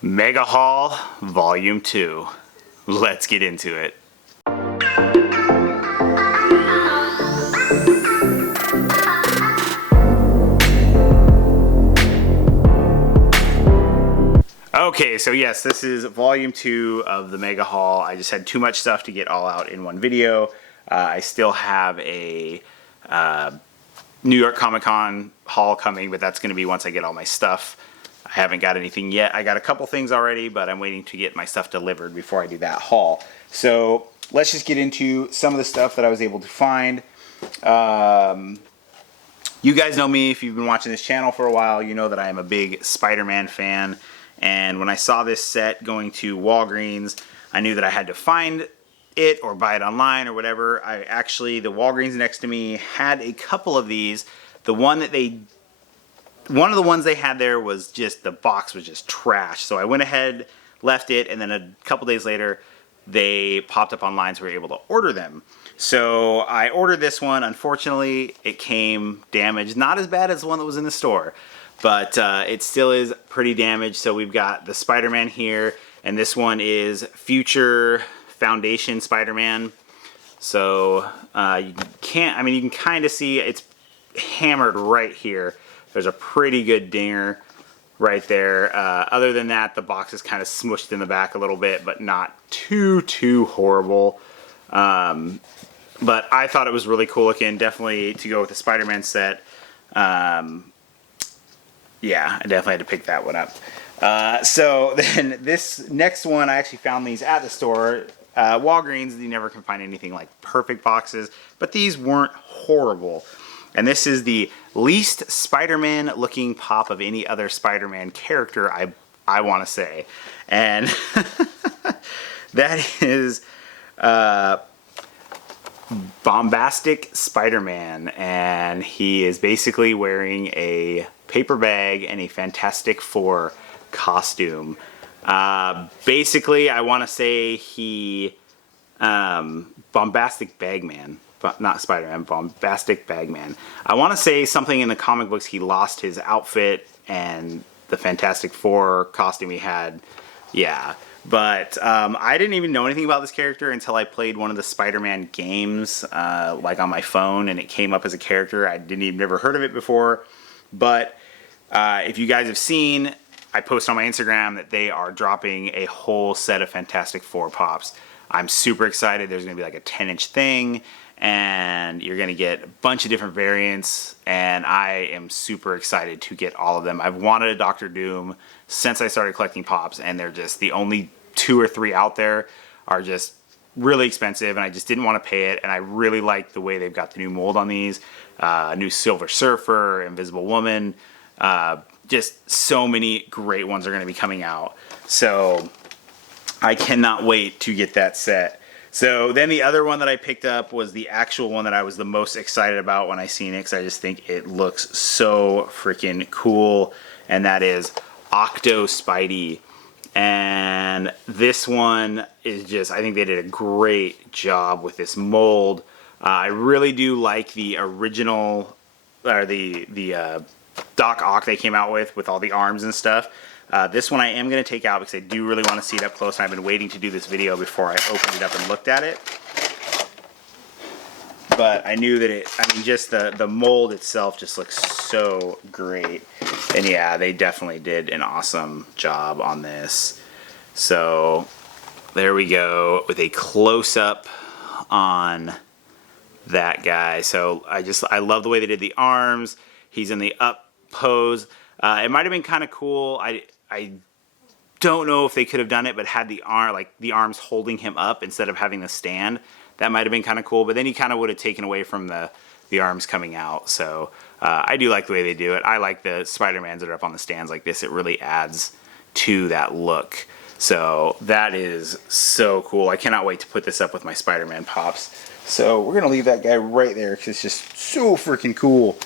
Mega Haul Volume 2. Let's get into it. Okay, so yes, this is Volume 2 of the Mega Haul. I just had too much stuff to get all out in one video. I still have a New York Comic Con haul coming, but that's going to be once I get all my stuff. I haven't got anything yet. I got a couple things already, but I'm waiting to get my stuff delivered before I do that haul. So let's just get into some of the stuff that I was able to find. You guys know me. If you've been watching this channel for a while, you know that I am a big Spider-Man fan. And when I saw this set going to Walgreens, I knew that I had to find it or buy it online or whatever. The Walgreens next to me had a couple of these. One of the ones they had there was just, the box was just trash. So I went ahead, left it, and then a couple days later, they popped up online, so we were able to order them. So I ordered this one. Unfortunately, it came damaged. Not as bad as the one that was in the store, but it still is pretty damaged. So we've got the Spider-Man here, and this one is Future Foundation Spider-Man. So you can kind of see it's hammered right here. There's a pretty good dinger right there. Other than that, the box is kind of smushed in the back a little bit, but not too horrible. But I thought it was really cool looking, definitely to go with the Spider-Man set. Yeah, I definitely had to pick that one up. So then this next one, I actually found these at the store. Walgreens, you never can find anything like perfect boxes, but these weren't horrible. And this is the least Spider-Man looking pop of any other Spider-Man character, I want to say. And that is Bombastic Spider-Man. And he is basically wearing a paper bag and a Fantastic Four costume. Basically, I want to say he Bombastic Bagman. Not Spider-Man, Bombastic Bagman. I want to say something in the comic books he lost his outfit and the Fantastic Four costume he had. Yeah. But I didn't even know anything about this character until I played one of the Spider-Man games, like on my phone, and it came up as a character. I never heard of it before. But if you guys have seen, I post on my Instagram that they are dropping a whole set of Fantastic Four pops. I'm super excited. There's going to be like a 10-inch thing, and you're going to get a bunch of different variants, and I am super excited to get all of them. I've wanted a Doctor Doom since I started collecting pops, and they're just the only 2 or 3 out there are just really expensive, and I just didn't want to pay it, and I really like the way they've got the new mold on these. New Silver Surfer, Invisible Woman, just so many great ones are going to be coming out. So I cannot wait to get that set. So then the other one that I picked up was the actual one that I was the most excited about when I seen it, because I just think it looks so freaking cool, and that is Octo Spidey. And this one is just, I think they did a great job with this mold. I really do like the original, or the Doc Ock they came out with all the arms and stuff. This one I am going to take out because I do really want to see it up close, and I've been waiting to do this video before I opened it up and looked at it. But I knew that just the mold itself just looks so great. And yeah, they definitely did an awesome job on this. So there we go with a close-up on that guy. So I love the way they did the arms. He's in the up pose. It might have been kind of cool. I don't know if they could have done it, but had the arms holding him up instead of having the stand. That might have been kind of cool, but then he kind of would have taken away from the arms coming out. So I do like the way they do it. I like the Spider-Mans that are up on the stands like this. It really adds to that look. So that is so cool. I cannot wait to put this up with my Spider-Man pops. So we're going to leave that guy right there because it's just so freaking cool.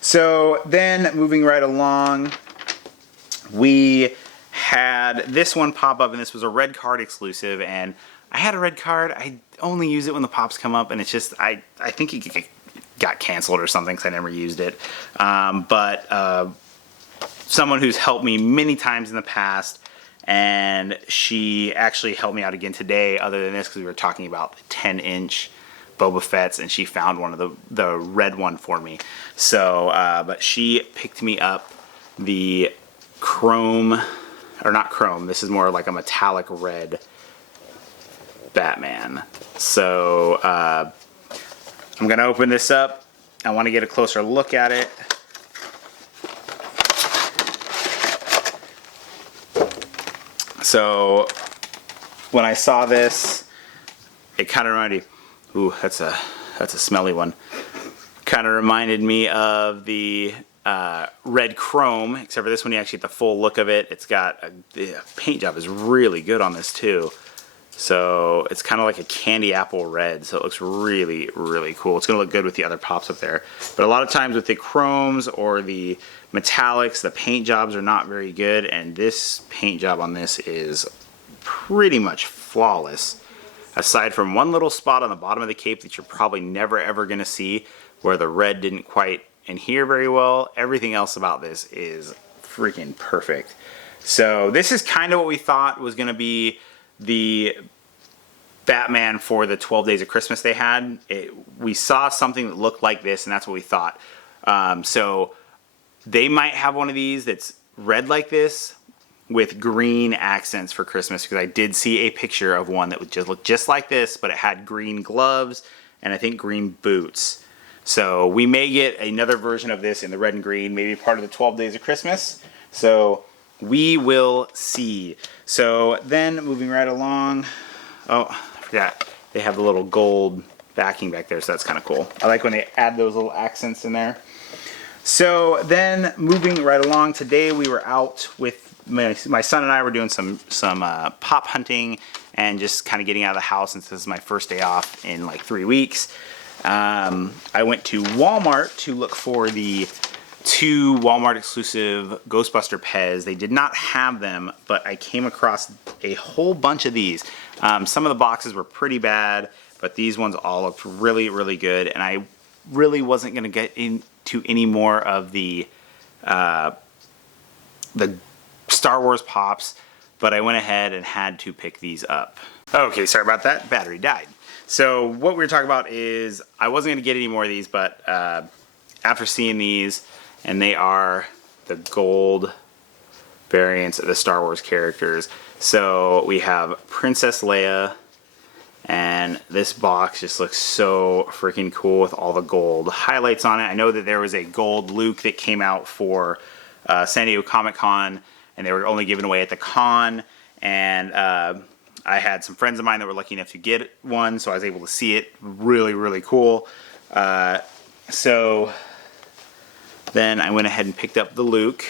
So then moving right along, we had this one pop up, and this was a red card exclusive, and I had a red card. I only use it when the pops come up, and it's just, I think it got canceled or something because I never used it. But someone who's helped me many times in the past and she actually helped me out again today, other than this, because we were talking about the 10-inch Boba Fett's, and she found one of the red one for me. So, but she picked me up the chrome, or not chrome, this is more like a metallic red Batman. So, I'm going to open this up. I want to get a closer look at it. So, when I saw this, it kind of reminded me, ooh, that's a smelly one. Kind of reminded me of the red chrome, except for this one you actually get the full look of it. It's got the paint job is really good on this too. So it's kind of like a candy apple red, so it looks really, really cool. It's going to look good with the other pops up there. But a lot of times with the chromes or the metallics, the paint jobs are not very good, and this paint job on this is pretty much flawless. Aside from one little spot on the bottom of the cape that you're probably never ever going to see, where the red didn't quite adhere very well, everything else about this is freaking perfect. So this is kind of what we thought was going to be the Batman for the 12 Days of Christmas they had. We saw something that looked like this, and that's what we thought. So they might have one of these that's red like this with green accents for Christmas, because I did see a picture of one that would just look just like this, but it had green gloves and I think green boots. So we may get another version of this in the red and green, maybe part of the 12 Days of Christmas. So we will see. So then moving right along, oh, I forgot, they have the little gold backing back there, so that's kind of cool. I like when they add those little accents in there. So then moving right along, today we were out with my son and I were doing some pop hunting and just kind of getting out of the house, since this is my first day off in like 3 weeks. I went to Walmart to look for the 2 Walmart exclusive Ghostbuster Pez. They did not have them, but I came across a whole bunch of these. Some of the boxes were pretty bad, but these ones all looked really, really good, and I really wasn't going to get into any more of the Star Wars pops, but I went ahead and had to pick these up. Okay, sorry about that. Battery died. So what we were talking about is I wasn't going to get any more of these, but after seeing these, and they are the gold variants of the Star Wars characters. So we have Princess Leia, and this box just looks so freaking cool with all the gold highlights on it. I know that there was a gold Luke that came out for San Diego Comic-Con, and they were only given away at the con, and I had some friends of mine that were lucky enough to get one, so I was able to see it. Really, really cool. So then I went ahead and picked up the Luke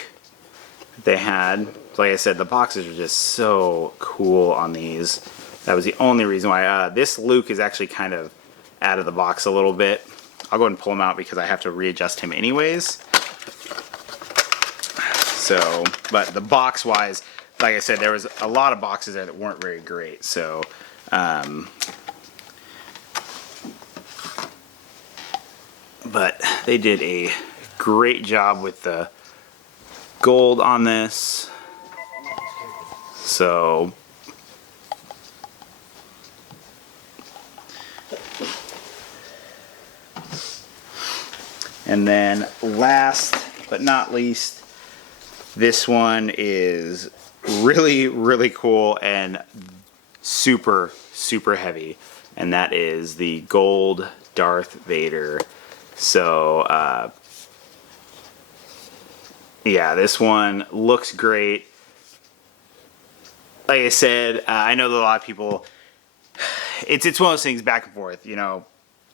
that they had. Like I said, the boxes are just so cool on these. That was the only reason why. This Luke is actually kind of out of the box a little bit. I'll go ahead and pull him out because I have to readjust him anyways. So, but the box wise, like I said, there was a lot of boxes there that weren't very great. So, but they did a great job with the gold on this. So, and then last but not least, this one is really, really cool and super, super heavy. And that is the gold Darth Vader. So, yeah, this one looks great. Like I said, I know that a lot of people, it's one of those things back and forth, you know,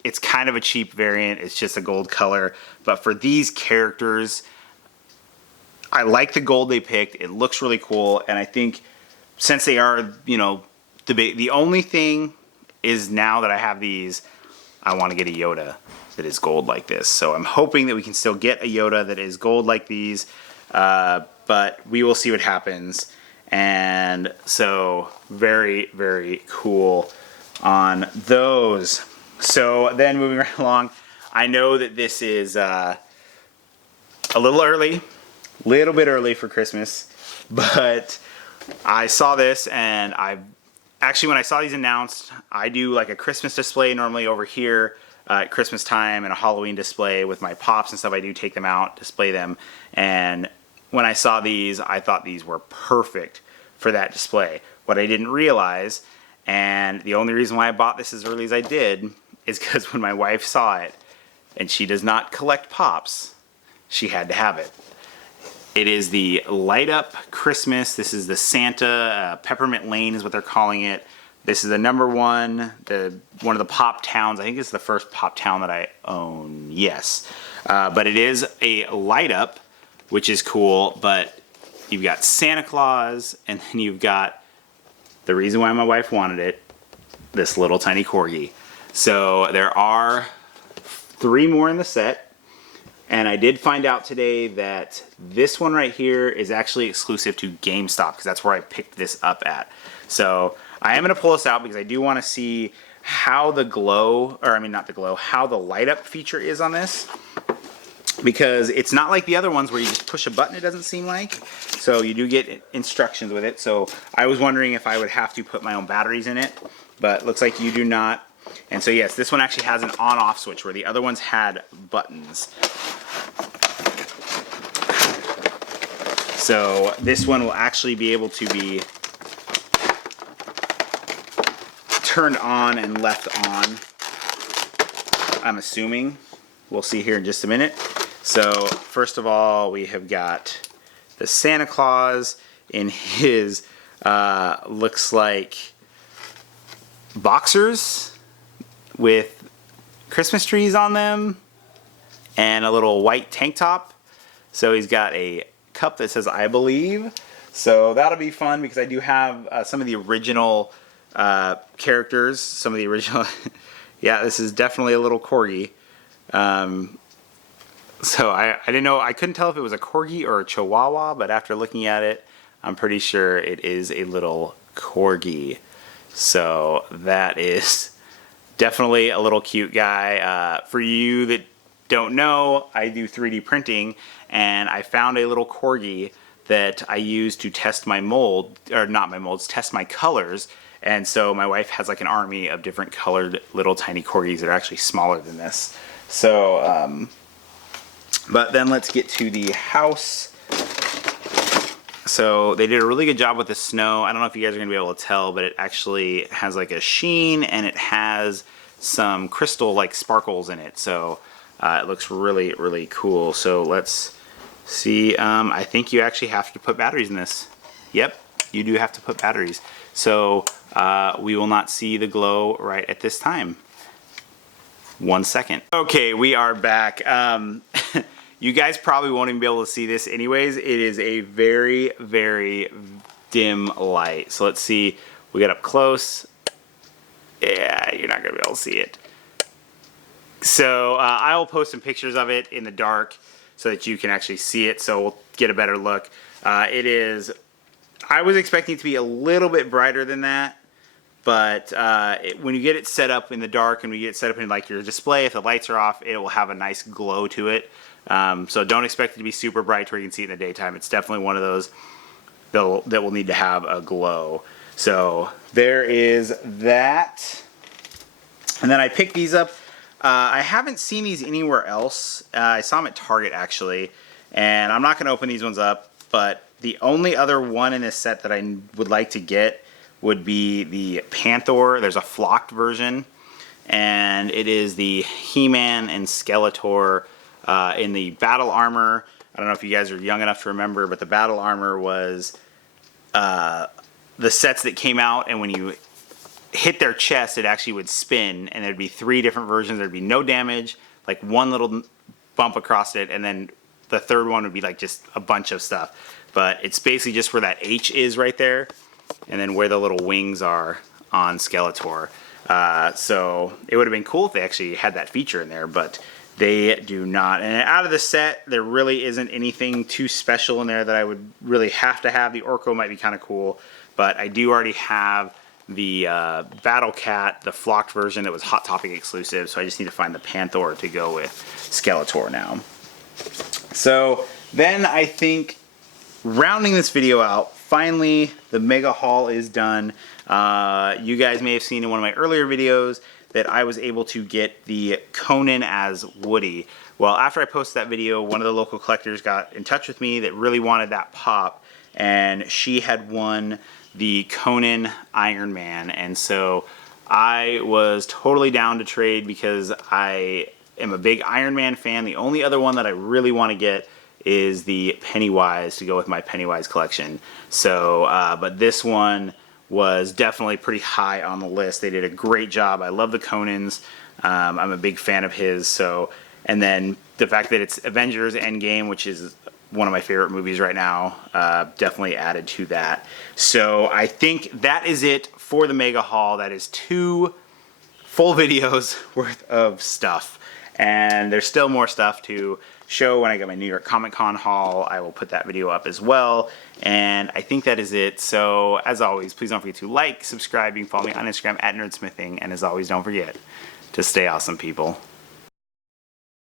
it's kind of a cheap variant, it's just a gold color, but for these characters, I like the gold they picked, it looks really cool, and I think since they are, you know, the only thing is now that I have these, I want to get a Yoda that is gold like this. So I'm hoping that we can still get a Yoda that is gold like these, but we will see what happens. And so very, very cool on those. So then moving right along, I know that this is a little bit early for Christmas, but I saw this, and actually, when I saw these announced, I do like a Christmas display normally over here at Christmas time, and a Halloween display with my pops and stuff. I do take them out, display them, and when I saw these, I thought these were perfect for that display. What I didn't realize, and the only reason why I bought this as early as I did, is because when my wife saw it, and she does not collect pops, she had to have it. It is the Light Up Christmas. This is the Santa, Peppermint Lane is what they're calling it. This is the number one of the pop towns. I think it's the first pop town that I own. Yes. But it is a light up, which is cool. But you've got Santa Claus, and then you've got the reason why my wife wanted it, this little tiny corgi. So there are 3 more in the set. And I did find out today that this one right here is actually exclusive to GameStop, because that's where I picked this up at. So I am going to pull this out because I do want to see how the glow, or I mean not the glow, how the light up feature is on this. Because it's not like the other ones where you just push a button, it doesn't seem like. So you do get instructions with it. So I was wondering if I would have to put my own batteries in it, but looks like you do not. And so yes, this one actually has an on-off switch where the other ones had buttons. So this one will actually be able to be turned on and left on, I'm assuming. We'll see here in just a minute. So first of all, we have got the Santa Claus in his, looks like boxers with Christmas trees on them and a little white tank top. So he's got a cup that says I believe. So that'll be fun because I do have some of the original characters, some of the original yeah, this is definitely a little corgi. So I didn't know, I couldn't tell if it was a corgi or a chihuahua, but after looking at it, I'm pretty sure it is a little corgi. So that is definitely a little cute guy. For you that don't know, I do 3D printing, and I found a little corgi that I use to test my mold, or not my molds, test my colors. And so my wife has like an army of different colored little tiny corgis that are actually smaller than this. So, but then let's get to the house. So they did a really good job with the snow. I don't know if you guys are gonna be able to tell, but it actually has like a sheen and it has some crystal like sparkles in it. So it looks really, really cool. So let's see. I think you actually have to put batteries in this. Yep, you do have to put batteries. So we will not see the glow right at this time. 1 second. Okay, we are back. You guys probably won't even be able to see this anyways. It is a very, very dim light. So let's see. We get up close. Yeah, you're not gonna be able to see it. So I will post some pictures of it in the dark so that you can actually see it, so we'll get a better look. It is, I was expecting it to be a little bit brighter than that, but when you get it set up in the dark and we get it set up in like your display, if the lights are off, it will have a nice glow to it. So don't expect it to be super bright where you can see it in the daytime. It's definitely one of those that will need to have a glow. So there is that. And then I picked these up. I haven't seen these anywhere else. I saw them at Target actually, and I'm not going to open these ones up, but the only other one in this set that I would like to get would be the Panther. There's a flocked version, and it is the He-Man and Skeletor in the battle armor. I don't know if you guys are young enough to remember, but the battle armor was the sets that came out, and when you hit their chest, it actually would spin, and there'd be 3 different versions. There'd be no damage, like one little bump across it, and then the third one would be like just a bunch of stuff. But it's basically just where that H is right there, and then where the little wings are on Skeletor. So it would have been cool if they actually had that feature in there, but they do not. And out of the set, there really isn't anything too special in there that I would really have to have. The Orko might be kind of cool, but I do already have the Battle Cat, the flocked version that was Hot Topic exclusive, so I just need to find the Panther to go with Skeletor now. So then I think, rounding this video out, finally, the mega haul is done. You guys may have seen in one of my earlier videos that I was able to get the Conan as Woody. Well, after I posted that video, one of the local collectors got in touch with me that really wanted that pop, and she had won the Conan Iron Man, and so I was totally down to trade because I am a big Iron Man fan. The only other one that I really want to get is the Pennywise to go with my Pennywise collection. So, but this one was definitely pretty high on the list. They did a great job. I love the Conans. I'm a big fan of his. So, and then the fact that it's Avengers Endgame, which is one of my favorite movies right now, definitely added to that. So I think that is it for the mega haul. That is 2 full videos worth of stuff. And there's still more stuff to show when I get my New York Comic Con haul. I will put that video up as well. And I think that is it. So as always, please don't forget to like, subscribe. You can follow me on Instagram at NerdSmithing. And as always, don't forget to stay awesome, people.